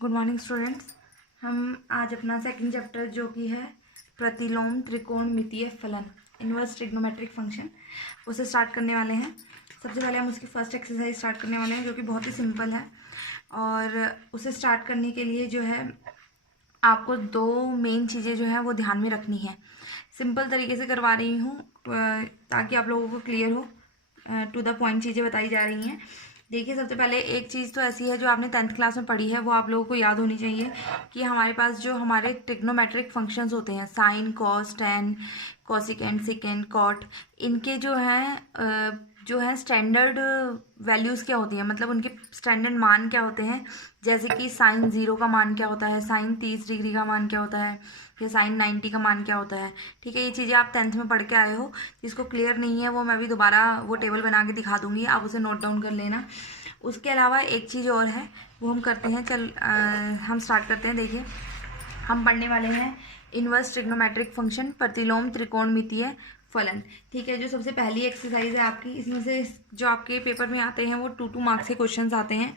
Good morning students. हम आज अपना सेकंड चैप्टर जो कि है प्रतिलोम त्रिकोणमितीय फलन इनवर्स ट्रिग्नोमेट्रिक फंक्शन उसे स्टार्ट करने वाले हैं। सबसे पहले हम उसकी फर्स्ट एक्सरसाइज स्टार्ट करने वाले हैं जो कि बहुत ही सिंपल है। और उसे स्टार्ट करने के लिए जो है आपको दो मेन चीज़ें जो है वो ध्यान में रखनी है। सिंपल तरीके से करवा रही हूँ ताकि आप लोगों को क्लियर हो, टू द पॉइंट चीज़ें बताई जा रही हैं। देखिए, सबसे पहले एक चीज़ तो ऐसी है जो आपने 10th क्लास में पढ़ी है, वो आप लोगों को याद होनी चाहिए कि हमारे पास जो हमारे ट्रिग्नोमेट्रिक फंक्शंस होते हैं, sine, cos, tan, cosecant, secant, cot, इनके जो है स्टैंडर्ड वैल्यूज़ क्या होती हैं, मतलब उनके स्टैंडर्ड मान क्या होते हैं। जैसे कि साइन 0 का मान क्या होता है, साइन 30 डिग्री का मान क्या होता है, या साइन 90 का मान क्या होता है। ठीक है, ये चीज़ें आप 10th में पढ़ के आए हो। जिसको क्लियर नहीं है वो मैं भी दोबारा वो टेबल बना के दिखा दूंगी, आप उसे नोट डाउन कर लेना। उसके अलावा एक चीज़ और है, वो हम करते हैं। हम स्टार्ट करते हैं। देखिए, हम पढ़ने वाले हैं इनवर्स ट्रिग्नोमेट्रिक फंक्शन प्रतिलोम त्रिकोणमितीय फलन। ठीक है, जो सबसे पहली एक्सरसाइज है आपकी, इसमें से जो आपके पेपर में आते हैं वो 2 मार्क्स के क्वेश्चंस आते हैं।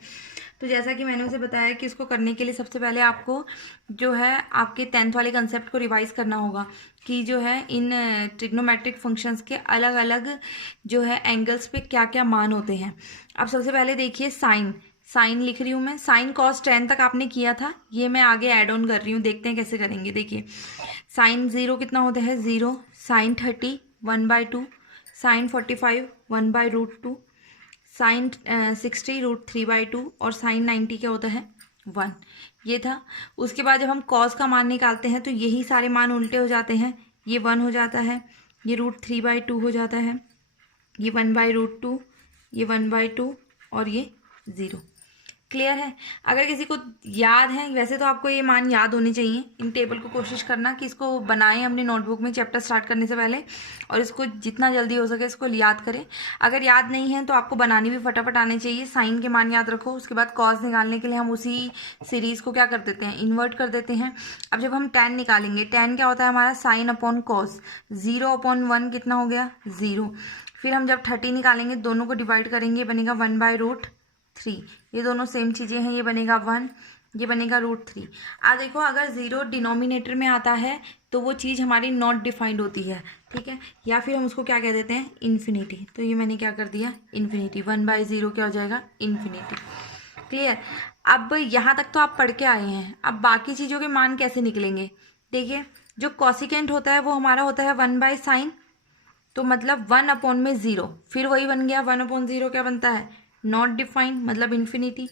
तो जैसा कि मैंने उसे बताया कि इसको करने के लिए सबसे पहले आपको जो है आपके 10th वाले कंसेप्ट को रिवाइज करना होगा कि जो है इन ट्रिग्नोमेट्रिक फंक्शंस के अलग अलग जो है एंगल्स पे क्या क्या मान होते हैं। अब सबसे पहले देखिए, साइन लिख रही हूँ मैं। साइन कॉस 10 तक आपने किया था, ये मैं आगे ऐड ऑन कर रही हूँ, देखते हैं कैसे करेंगे। देखिए, साइन 0 कितना होता है, 0। साइन 30 1/2, साइन 45 1/√2, साइन 60 √3/2 और साइन 90 क्या होता है, 1। ये था। उसके बाद जब हम कॉस का मान निकालते हैं तो यही सारे मान उल्टे हो जाते हैं। ये 1 हो जाता है, ये √3/2 हो जाता है, ये 1/√2, ये 1/2 और ये 0। क्लियर है। अगर किसी को याद है, वैसे तो आपको ये मान याद होने चाहिए। इन टेबल को कोशिश करना कि इसको बनाएं अपनी नोटबुक में चैप्टर स्टार्ट करने से पहले, और इसको जितना जल्दी हो सके इसको याद करें। अगर याद नहीं है तो आपको बनानी भी फटाफट आनी चाहिए। साइन के मान याद रखो। उसके बाद कॉस निकालने के लिए हम उसी सीरीज़ को क्या कर देते हैं, इन्वर्ट कर देते हैं। अब जब हम टेन निकालेंगे, टेन क्या होता है हमारा, साइन अपॉन कॉस। 0/1 कितना हो गया, 0। फिर हम जब 30 निकालेंगे, दोनों को डिवाइड करेंगे, बनेगा 1/√3। ये दोनों सेम चीज़ें हैं, ये बनेगा 1, ये बनेगा √3। अब देखो, अगर 0 डिनोमिनेटर में आता है तो वो चीज़ हमारी नॉट डिफाइंड होती है। ठीक है, या फिर हम उसको क्या कह देते हैं, इन्फिनिटी। तो ये मैंने क्या कर दिया, इन्फिनिटी। 1/0 क्या हो जाएगा, इन्फिनिटी। क्लियर। अब यहाँ तक तो आप पढ़ के आए हैं। अब बाकी चीज़ों के मान कैसे निकलेंगे। देखिए, जो कॉसिकेंट होता है वो हमारा होता है 1/sin, तो मतलब 1/0। फिर वही बन गया, 1/0 क्या बनता है, नॉट डिफाइंड, मतलब इन्फिनिटी।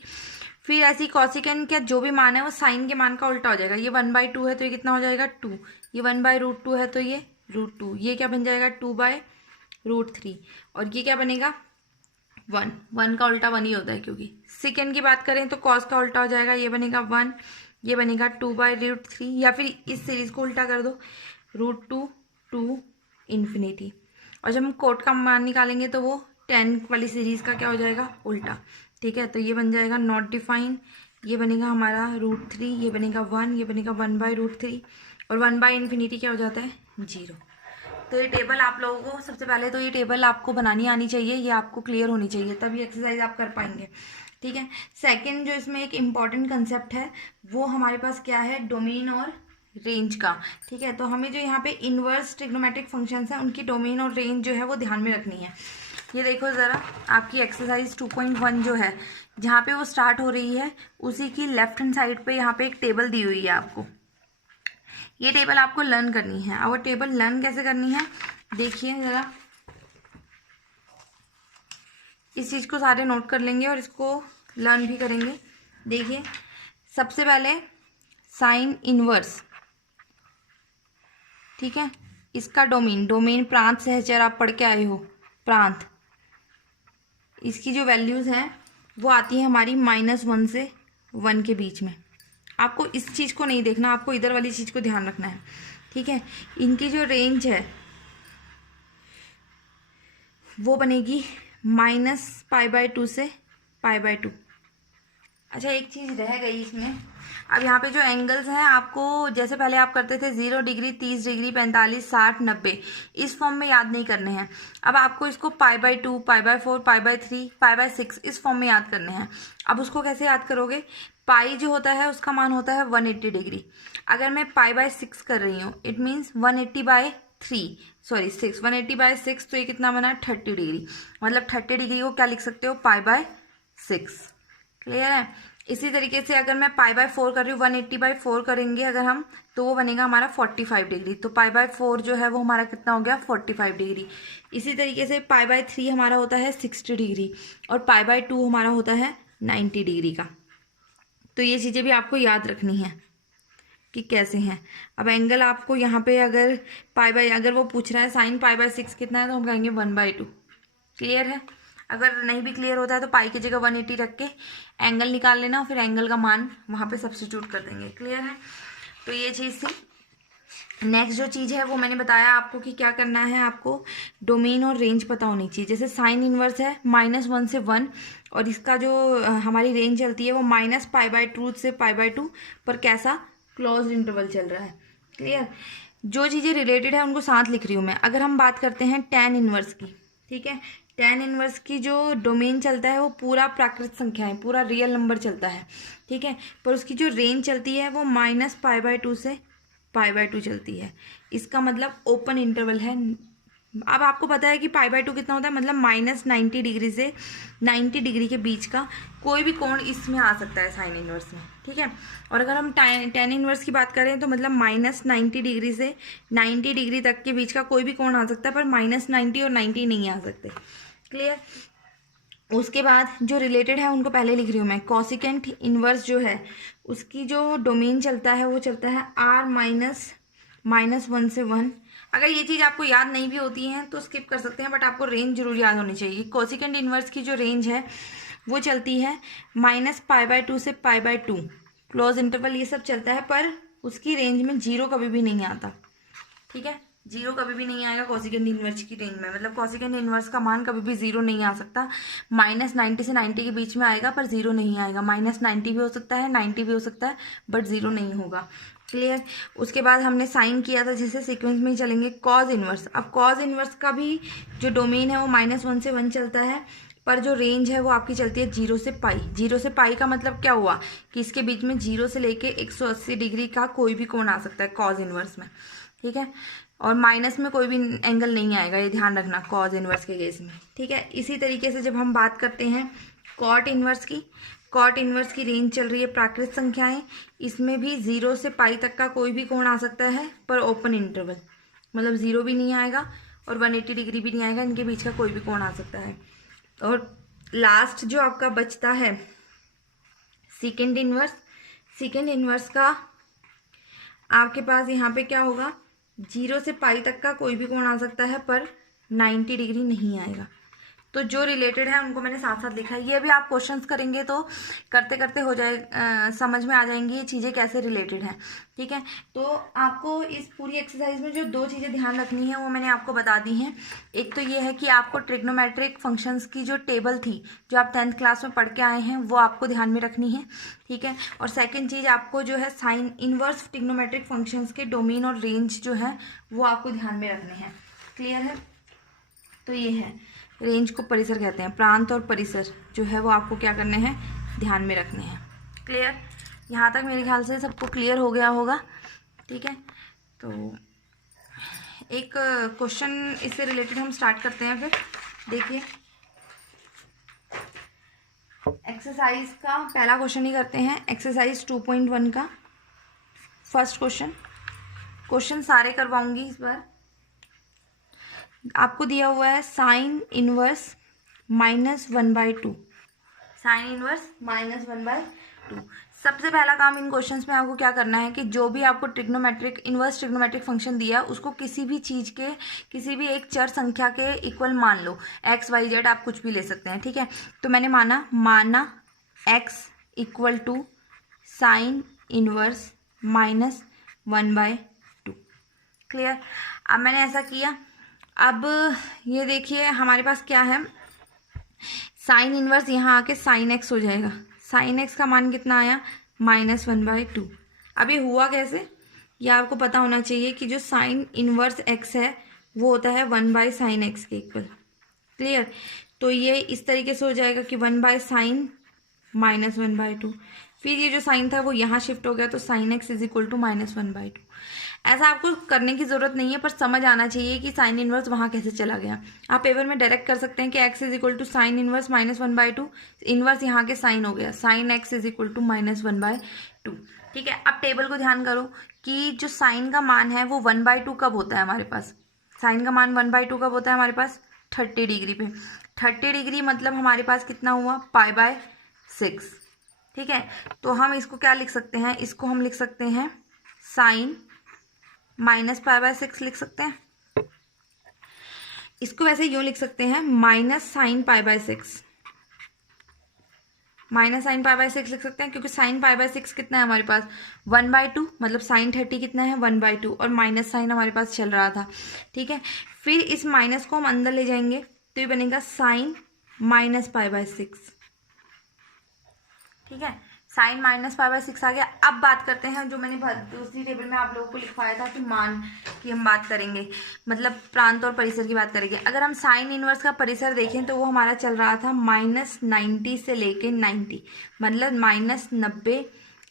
फिर ऐसी कॉसिकेंट का जो भी मान है वो साइन के मान का उल्टा हो जाएगा। ये 1/2 है तो ये कितना हो जाएगा, 2। ये 1/√2 है तो ये √2। ये क्या बन जाएगा, 2/√3। और ये क्या बनेगा, 1 का उल्टा 1 ही होता है, क्योंकि सेकेंड की बात करें तो कॉस का उल्टा हो जाएगा, ये बनेगा 1, ये बनेगा 2/√3। या फिर इस सीरीज को उल्टा कर दो, √2 2 इन्फिनिटी। और जब हम कोट का मान निकालेंगे तो वो 10 वाली सीरीज का क्या हो जाएगा, उल्टा। ठीक है, तो ये बन जाएगा नॉट डिफाइंड, ये बनेगा हमारा √3, ये बनेगा 1, ये बनेगा 1/√3, और 1/∞ क्या हो जाता है, 0। तो ये टेबल आप लोगों को सबसे पहले तो ये टेबल आपको बनानी आनी चाहिए, ये आपको क्लियर होनी चाहिए, तब ये एक्सरसाइज आप कर पाएंगे। ठीक है। सेकंड जो इसमें एक इम्पॉर्टेंट कंसेप्ट है वो हमारे पास क्या है, डोमेन और रेंज का। ठीक है, तो हमें जो यहाँ पे इनवर्स ट्रिग्नोमेट्रिक फंक्शंस हैं उनकी डोमेन और रेंज जो है वो ध्यान में रखनी है। ये देखो ज़रा, आपकी एक्सरसाइज 2.1 जो है, जहाँ पे वो स्टार्ट हो रही है, उसी की लेफ्ट हैंड साइड पे यहाँ पे एक टेबल दी हुई है आपको। ये टेबल आपको लर्न करनी है। अब वो टेबल लर्न कैसे करनी है, देखिए ज़रा, इस चीज़ को सारे नोट कर लेंगे और इसको लर्न भी करेंगे। देखिए, सबसे पहले साइन इनवर्स, ठीक है, इसका डोमेन प्रांत सहचर आप पढ़ के आए हो, प्रांत, इसकी जो वैल्यूज़ हैं वो आती है हमारी -1 से 1 के बीच में। आपको इस चीज़ को नहीं देखना, आपको इधर वाली चीज़ को ध्यान रखना है। ठीक है, इनकी जो रेंज है वो बनेगी -π/2 से π/2। अच्छा, एक चीज़ रह गई इसमें। अब यहाँ पे जो एंगल्स हैं, आपको जैसे पहले आप करते थे 0 डिग्री, 30 डिग्री, 45, 60, 90, इस फॉर्म में याद नहीं करने हैं। अब आपको इसको π/2, π/4, π/3, π/6 इस फॉर्म में याद करने हैं। अब उसको कैसे याद करोगे? पाई जो होता है उसका मान होता है 180 डिग्री। अगर मैं π/6 कर रही हूँ, इट मीन्स 180/6, तो ये कितना बना? 30 डिग्री। मतलब 30 डिग्री को क्या लिख सकते हो? π/6। क्लियर है? इसी तरीके से अगर मैं π/4 कर रही हूँ, 180/4 करेंगे अगर हम, तो वो बनेगा हमारा 45 डिग्री। तो π/4 जो है वो हमारा कितना हो गया? 45 डिग्री। इसी तरीके से π/3 हमारा होता है 60 डिग्री और π/2 हमारा होता है 90 डिग्री का। तो ये चीज़ें भी आपको याद रखनी है कि कैसे हैं। अब एंगल आपको यहाँ पे अगर अगर वो पूछ रहा है sin π/6 कितना है, तो हम कहेंगे 1/2। क्लियर है? अगर नहीं भी क्लियर होता है तो पाई की जगह 180 रख के एंगल निकाल लेना, फिर एंगल का मान वहाँ पे सब्स्टिट्यूट कर देंगे। क्लियर है? तो ये चीज़ थी। नेक्स्ट जो चीज़ है वो मैंने बताया आपको कि क्या करना है, आपको डोमेन और रेंज पता होनी चाहिए। जैसे साइन इनवर्स है -1 से 1, और इसका जो हमारी रेंज चलती है वो -π/2 से π/2, पर कैसा? क्लोज इंटरवल चल रहा है। क्लियर? जो चीज़ें रिलेटेड है उनको साथ लिख रही हूँ मैं। अगर हम बात करते हैं tan इनवर्स की, ठीक है, tan इनवर्स की जो डोमेन चलता है वो पूरा प्राकृत संख्या है, पूरा रियल नंबर चलता है, ठीक है, पर उसकी जो रेंज चलती है वो -π/2 से π/2 चलती है। इसका मतलब ओपन इंटरवल है। अब आपको पता है कि π/2 कितना होता है, मतलब -90 डिग्री से 90 डिग्री के बीच का कोई भी कोण इसमें आ सकता है साइन इनवर्स में, ठीक है। और अगर हम tan इनवर्स की बात करें तो मतलब -90 डिग्री से 90 डिग्री तक के बीच का कोई भी कोण आ सकता है, पर -90 और 90 नहीं आ सकते। क्लियर? उसके बाद जो रिलेटेड है उनको पहले लिख रही हूँ मैं। कॉसिकेंट इनवर्स जो है उसकी जो डोमेन चलता है वो चलता है r-1 से 1। अगर ये चीज़ आपको याद नहीं भी होती है तो स्किप कर सकते हैं, बट आपको रेंज जरूर याद होनी चाहिए। कॉसिकेंट इनवर्स की जो रेंज है वो चलती है -π/2 से π/2, क्लोज इंटरवल ये सब चलता है, पर उसकी रेंज में 0 कभी भी नहीं आता, ठीक है। 0 कभी भी नहीं आएगा कॉसिकेंट इनवर्स की रेंज में, मतलब कॉसिकेंट इनवर्स का मान कभी भी 0 नहीं आ सकता। -90 से 90 के बीच में आएगा, पर 0 नहीं आएगा। -90 भी हो सकता है, 90 भी हो सकता है, बट 0 नहीं होगा। क्लियर? उसके बाद हमने साइन किया था, जिससे सीक्वेंस में ही चलेंगे। कॉज इनवर्स, अब कॉज इनवर्स का भी जो डोमेन है वो -1 से 1 चलता है, पर जो रेंज है वो आपकी चलती है 0 से पाई। 0 से पाई का मतलब क्या हुआ कि इसके बीच में 0 से लेके 180 डिग्री का कोई भी कोण आ सकता है कॉज इनवर्स में, ठीक है। और माइनस में कोई भी एंगल नहीं आएगा, ये ध्यान रखना कॉज इनवर्स के केस में, ठीक है। इसी तरीके से जब हम बात करते हैं कॉट इनवर्स की, कॉट इनवर्स की रेंज चल रही है प्राकृत संख्याएं, इसमें भी 0 से पाई तक का कोई भी कोण आ सकता है, पर ओपन इंटरवल, मतलब 0 भी नहीं आएगा और 180 डिग्री भी नहीं आएगा, इनके बीच का कोई भी कोण आ सकता है। और लास्ट जो आपका बचता है सेकेंड इनवर्स, सेकेंड इनवर्स का आपके पास यहाँ पे क्या होगा, 0 से पाई तक का कोई भी कोण आ सकता है, पर 90 डिग्री नहीं आएगा। तो जो रिलेटेड है उनको मैंने साथ साथ लिखा है। ये भी आप क्वेश्चंस करेंगे तो करते करते हो जाए, समझ में आ जाएंगी ये चीज़ें कैसे रिलेटेड हैं, ठीक है। तो आपको इस पूरी एक्सरसाइज में जो 2 चीज़ें ध्यान रखनी है वो मैंने आपको बता दी हैं। एक तो ये है कि आपको ट्रिग्नोमेट्रिक फंक्शंस की जो टेबल थी, जो आप 10th क्लास में पढ़ के आए हैं, वो आपको ध्यान में रखनी है, ठीक है। और सेकेंड चीज़ आपको जो है साइन इनवर्स ट्रिग्नोमेट्रिक फंक्शंस के डोमेन और रेंज जो है वो आपको ध्यान में रखने हैं। क्लियर है? तो ये है, रेंज को परिसर कहते हैं, प्रांत और परिसर जो है वो आपको क्या करने हैं, ध्यान में रखने हैं। क्लियर? यहाँ तक मेरे ख्याल से सबको क्लियर हो गया होगा, ठीक है। तो एक क्वेश्चन इससे रिलेटेड हम स्टार्ट करते हैं। फिर देखिए एक्सरसाइज का पहला क्वेश्चन ही करते हैं, एक्सरसाइज 2.1 का फर्स्ट क्वेश्चन सारे करवाऊंगी इस बार। आपको दिया हुआ है साइन इनवर्स -1/2, साइन इनवर्स -1/2। सबसे पहला काम इन क्वेश्चंस में आपको क्या करना है कि जो भी आपको इनवर्स ट्रिग्नोमेट्रिक फंक्शन दिया उसको किसी भी चीज़ के, किसी भी एक चर संख्या के इक्वल मान लो, x y z आप कुछ भी ले सकते हैं, ठीक है। तो मैंने माना x = साइन इनवर्स -1/2। क्लियर? अब मैंने ऐसा किया। अब ये देखिए हमारे पास क्या है, साइन इनवर्स यहाँ आके साइन x हो जाएगा, साइन एक्स का मान कितना आया, -1/2। अब ये हुआ कैसे, ये आपको पता होना चाहिए कि जो साइन इनवर्स एक्स है वो होता है 1/sin x के इक्वल। क्लियर। तो ये इस तरीके से हो जाएगा कि 1/sin -1/2। फिर ये जो साइन था वो यहाँ शिफ्ट हो गया, तो sin x is equal to -1/2। ऐसा आपको करने की जरूरत नहीं है, पर समझ आना चाहिए कि साइन इनवर्स वहाँ कैसे चला गया। आप पेपर में डायरेक्ट कर सकते हैं कि x is equal to sine inverse -1/2, inverse यहाँ के साइन हो गया, sin x is equal to -1/2। ठीक है। अब टेबल को ध्यान करो कि जो साइन का मान है वो 1/2 कब होता है हमारे पास, साइन का मान 1/2 कब होता है हमारे पास, 30 डिग्री पे। 30 डिग्री मतलब हमारे पास कितना हुआ, π/6। ठीक है। तो हम इसको क्या लिख सकते हैं, इसको हम लिख सकते हैं साइन -π/6 लिख सकते हैं। इसको वैसे यूं लिख सकते हैं -sin π/6, -sin π/6 लिख सकते हैं, क्योंकि sin π/6 कितना है हमारे पास 1/2, मतलब sin 30 कितना है 1/2, और माइनस साइन हमारे पास चल रहा था। ठीक है। फिर इस माइनस को हम अंदर ले जाएंगे तो ये बनेगा sin -π/6। ठीक है। sin -π/6 आ गया। अब बात करते हैं जो मैंने दूसरी टेबल में आप लोगों को लिखवाया था कि मान की हम बात करेंगे, मतलब प्रांत और परिसर की बात करेंगे। अगर हम साइन इनवर्स का परिसर देखें तो वो हमारा चल रहा था -90 से लेके 90, मतलब -90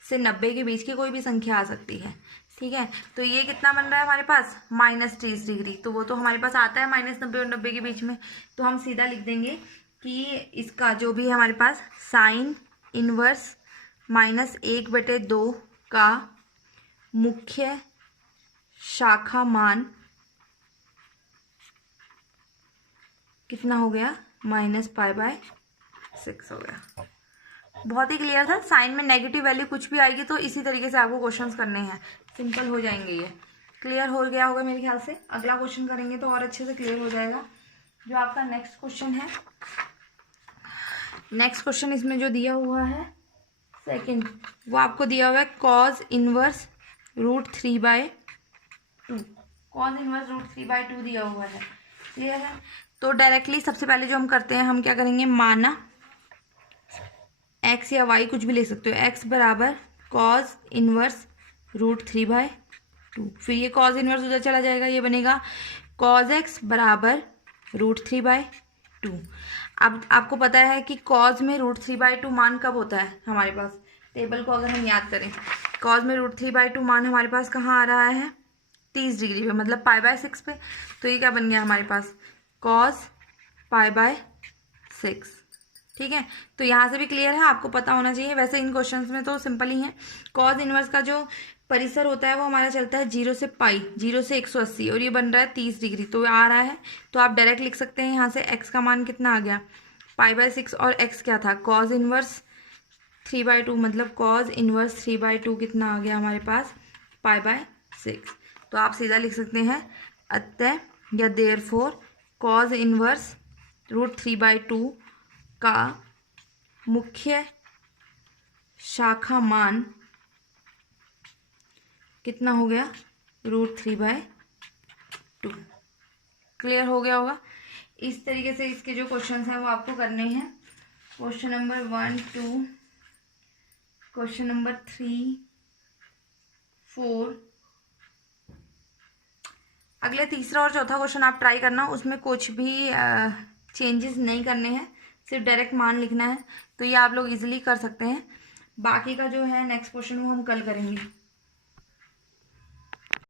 से 90 के बीच की कोई भी संख्या आ सकती है। ठीक है। तो ये कितना बन रहा है हमारे पास, -30 डिग्री। तो वो तो हमारे पास आता है -90 और 90 के बीच में, तो हम सीधा लिख देंगे कि इसका जो भी है हमारे पास साइन इनवर्स -1/2 का मुख्य शाखा मान कितना हो गया, -π/6 हो गया। बहुत ही क्लियर था। साइन में नेगेटिव वैल्यू कुछ भी आएगी तो इसी तरीके से आपको क्वेश्चंस करने हैं, सिंपल हो जाएंगे। ये क्लियर हो गया होगा मेरे ख्याल से। अगला क्वेश्चन करेंगे तो और अच्छे से क्लियर हो जाएगा। जो आपका नेक्स्ट क्वेश्चन है, नेक्स्ट क्वेश्चन इसमें जो दिया हुआ है सेकंड, वो आपको दिया हुआ है cos इनवर्स √3/2। cos इनवर्स √3/2 दिया हुआ है। क्लियर है। तो डायरेक्टली सबसे पहले जो हम करते हैं, हम क्या करेंगे, माना x या y कुछ भी ले सकते हो, x बराबर cos इनवर्स √3/2। फिर ये cos इनवर्स उधर चला जाएगा, ये बनेगा cos x बराबर √3/2। अब आपको पता है कि cos में √3/2 मान कब होता है हमारे पास, टेबल को अगर हम याद करें, cos में √3/2 मान हमारे पास कहाँ आ रहा है, 30 डिग्री पे, मतलब π/6 पे। तो ये क्या बन गया हमारे पास, cos π/6। ठीक है। तो यहाँ से भी क्लियर है, आपको पता होना चाहिए। वैसे इन क्वेश्चंस में तो सिंपल ही है। cos इनवर्स का जो परिसर होता है वो हमारा चलता है 0 से π, 0 से 180, और ये बन रहा है 30 डिग्री, तो आ रहा है। तो आप डायरेक्ट लिख सकते हैं यहाँ से x का मान कितना आ गया, π/6, और x क्या था, cos इनवर्स 3/2, मतलब cos इनवर्स 3/2 कितना आ गया हमारे पास, π/6। तो आप सीधा लिख सकते हैं अतः या देयरफॉर cos इनवर्स √3/2 का मुख्य शाखा मान कितना हो गया, √3/2। क्लियर हो गया होगा। इस तरीके से इसके जो क्वेश्चंस हैं वो आपको करने हैं। Question number 1, 2, question number 3, 4। अगले तीसरा और चौथा क्वेश्चन आप ट्राई करना, उसमें कुछ भी चेंजेस नहीं करने हैं, सिर्फ डायरेक्ट मान लिखना है। तो ये आप लोग इजीली कर सकते हैं। बाकी का जो है नेक्स्ट क्वेश्चन वो हम कल करेंगे।